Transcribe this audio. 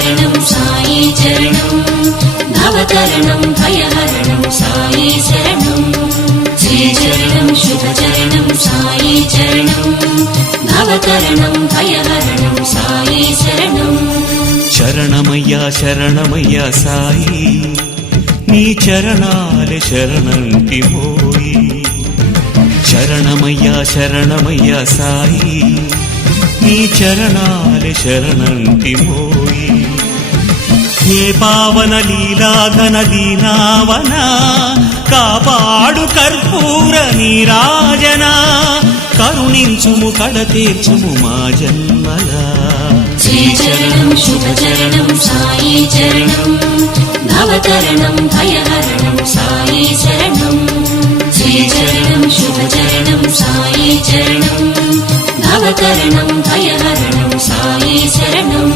శుభచరణం సాయి చరణం భవతరణం భయహరణం సాయి శరణం శ్రీచరణం శుభచరణం సాయి చరణం భవతరణం భయహరణం సాయి శరణం శరణమయ్యా శరణమయ్యా సాయి నీ చరణాలే శరణంటి మోయి శరణమయ్యా శరణమయ్యా సాయి నీ చరణాలే శరణంటి మోయి హే పావన లీలాఘన దీనావన కాపాడు కర్పూర నీరాజన కరుణించుము కడతీర్చుము మా జన్మలా శ్రీచరణం శుభచరణం సాయి చరణం భవతరణం భయహరణం సాయి శరణం శ్రీచరణం శుభచరణం సాయి చరణం భవతరణం భయహరణం సాయి శరణం